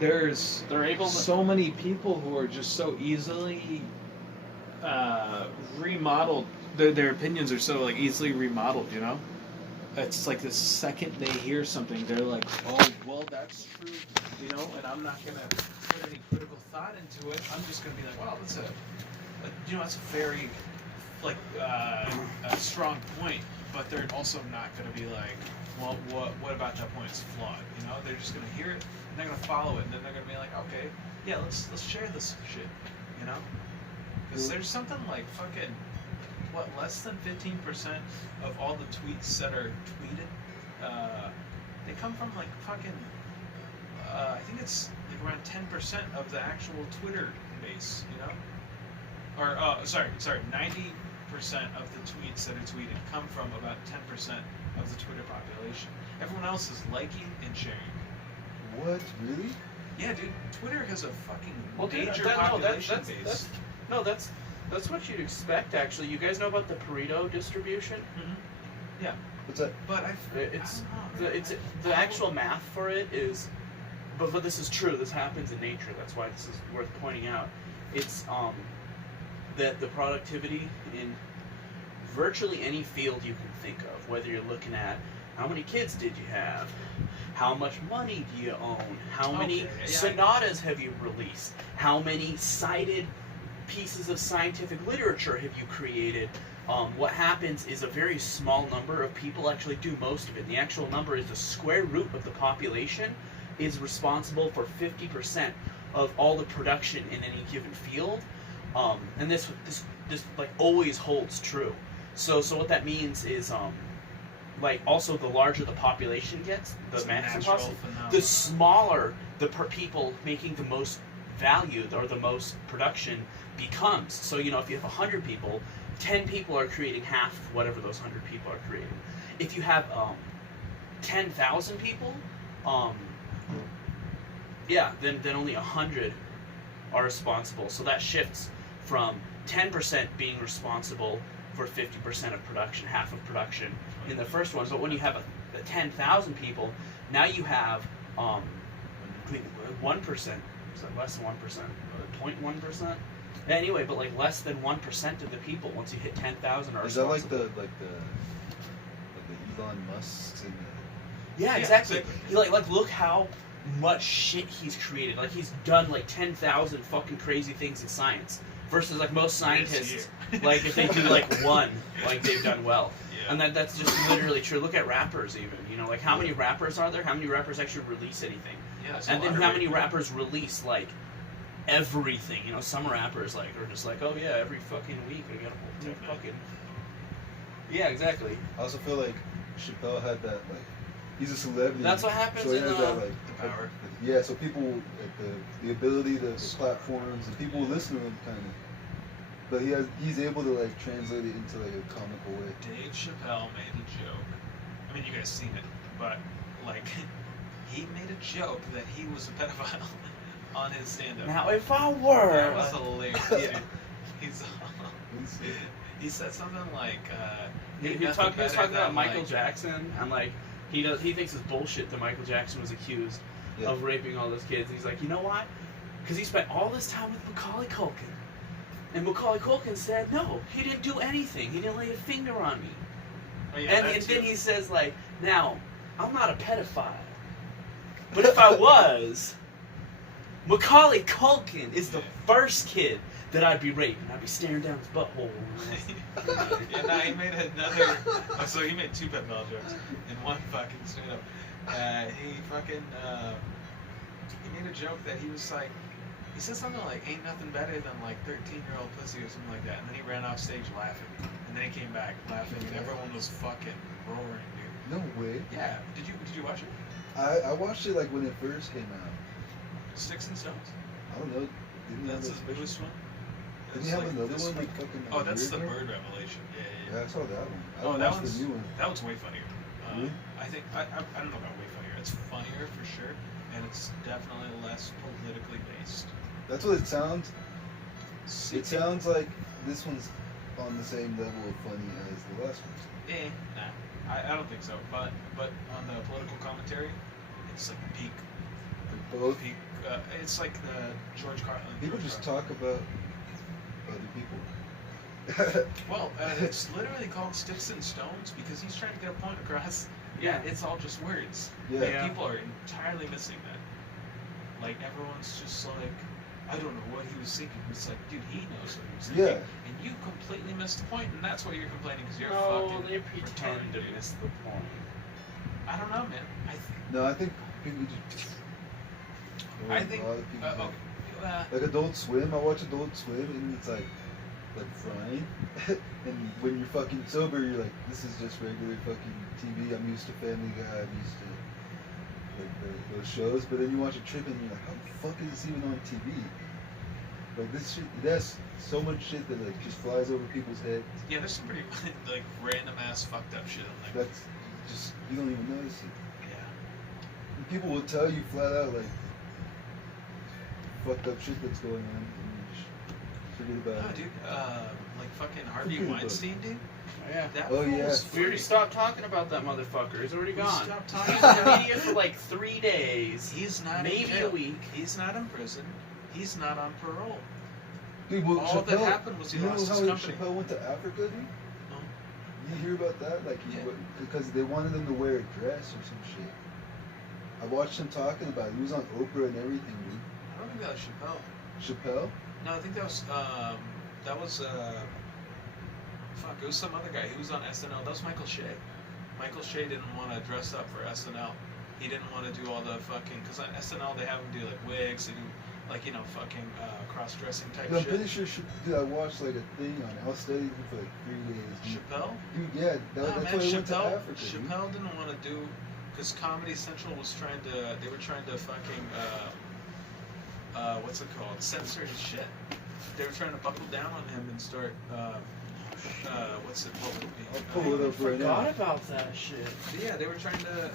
there's They're able to... so many people who are just so easily remodeled. Their opinions are so like easily remodeled, you know? It's like the second they hear something, they're like, oh, well, that's true, you know, and I'm not going to put any critical thought into it. I'm just going to be like, wow, that's that's a very, like, a strong point, but they're also not going to be like, well, what about that point is flawed, you know? They're just going to hear it, and they're going to follow it, and then they're going to be like, okay, yeah, let's share this shit, you know? Because there's something like fucking, less than 15% of all the tweets that are tweeted, they come from like fucking, I think it's like around 10% of the actual Twitter base, you know? Or, 90% of the tweets that are tweeted come from about 10% of the Twitter population. Everyone else is liking and sharing. What? Really? Yeah, dude. Twitter has a fucking major population base. That's what you'd expect, actually. You guys know about the Pareto distribution? Mm-hmm. Yeah. What's that? But it's the actual math for it is, but this is true. This happens in nature. That's why this is worth pointing out. It's that the productivity in virtually any field you can think of, whether you're looking at how many kids did you have, how much money do you own, how many sonatas have you released, how many cited pieces of scientific literature have you created. What happens is a very small number of people actually do most of it. The actual number is the square root of the population is responsible for 50% of all the production in any given field. And this like always holds true. So what that means is like also the larger the population gets, the maximum cost, the smaller the people making the most value or the most production becomes. So, you know, if you have 100 people, 10 people are creating half of whatever those 100 people are creating. If you have 10,000 people, then only 100 are responsible. So that shifts from 10% being responsible for 50% of production, half of production in the first one. But when you have a 10,000 people, now you have 1%. Is that less than 1%? 0.1%? Anyway, but like less than 1% of the people once you hit 10,000 are responsible. Is that like the Elon Musk's and the... Yeah, exactly. Like look how much shit he's created. Like he's done like 10,000 fucking crazy things in science versus like most scientists, like if they do like one, like they've done well. Yeah. And that's just literally true. Look at rappers even. You know, like how many rappers are there? How many rappers actually release anything? Yeah, and then how many rappers release like everything? You know, some rappers like are just like, oh yeah, every fucking week I got a whole fucking... Yeah, exactly. I also feel like Chappelle had that, like, he's a celebrity. That's what happens so he in has that, like, the power. Yeah, so people, like, the ability, the platforms, and people listen to him kind of. But he's able to like translate it into like a comical way. Dave Chappelle made a joke. I mean, you guys seen it, but like he made a joke that he was a pedophile on his stand-up. Now, if I were, that was hilarious. He said something like he was talking about Michael Jackson, and like he thinks it's bullshit that Michael Jackson was accused of raping all those kids. He's like, you know what? Because he spent all this time with Macaulay Culkin. And Macaulay Culkin said, no, he didn't do anything. He didn't lay a finger on me. Oh, yeah, and then he says, like, now, I'm not a pedophile. But if I was, Macaulay Culkin is the first kid that I'd be raping. I'd be staring down his butthole. He made another... So he made two pedophile jokes in one fucking stand-up. He made a joke that he was like... He said something like, ain't nothing better than like 13-year-old pussy or something like that. And then he ran off stage laughing. And then he came back laughing and everyone was fucking roaring, dude. No way. Yeah. Did you watch it? I watched it like when it first came out. Sticks and Stones? I don't know. That's his biggest one? Didn't he have another one like fucking... Oh, that's the Bird Revelation. Yeah. Yeah, I saw that one. That one's the new one. That one's way funnier. Really? I think, I don't know about way funnier. It's funnier for sure. And it's definitely less politically based. That's what it sounds. It sounds like this one's on the same level of funny as the last one. Nah. I don't think so. But on the political commentary, it's like peak. Both. It's like the George Carlin. People George just Carlin. talk about other people. Well, it's literally called Sticks and Stones because he's trying to get a point across. Yeah. It's all just words. Yeah. Like, Yeah. people are entirely missing that. Like everyone's just like, I don't know what he was thinking. It's like, dude, he knows what he was thinking, Yeah. and you completely missed the point, and that's why you're complaining because you're No, fucking. they pretend retarded, to dude. miss the point. I don't know, man. I think. No, I think people just. I think. A lot of people Okay. like Adult Swim. I watch Adult Swim, and it's like frying. And when you're fucking sober, you're like, this is just regular fucking TV. I'm used to Family Guy. I'm used to those shows. But then you watch a trip, and you're like, how the fuck is this even on TV? Like this shit, that's so much shit that like just flies over people's heads. Yeah, there's some pretty like random ass fucked up shit on there. That's just you don't even notice it. Yeah. And people will tell you flat out like fucked up shit that's going on, and you just forget about No, it. dude. Like fucking Harvey Forget about it. Weinstein, dude. Yeah. That Oh, fool yeah. was We already free. stopped talking about that motherfucker. He's already We gone. stopped He's talking been about here for like 3 days. He's not in maybe jail. a week. He's not in prison. He's not on parole. Dude, well, All that Chappelle, happened was he you know lost how his company. Chappelle went to Africa, dude? No. You hear about that? Like, he Yeah. went, because they wanted him to wear a dress or some shit. I watched him talking about it. He was on Oprah and everything, dude. I don't think that was Chappelle. Chappelle? No, I think that was fuck, it was some other guy. He was on SNL. That was Michael Shea. Michael Shea didn't want to dress up for SNL. He didn't want to do all the fucking, because on SNL they have him do like wigs, they do like, you know, fucking cross-dressing type Dude, I'm shit. pretty sure, dude, I watched like a thing on I'll Study Him for like 3 days, dude. Chappelle? Dude, yeah, No, that's man, why he went to Chappelle, Africa, dude. Chappelle didn't want to do, because Comedy Central was trying to, they were trying to fucking, what's it called, censor his shit. They were trying to buckle down on him and start, what's it, what would it be? I'll pull it up right now. Forgot about that shit. Yeah, they were trying to,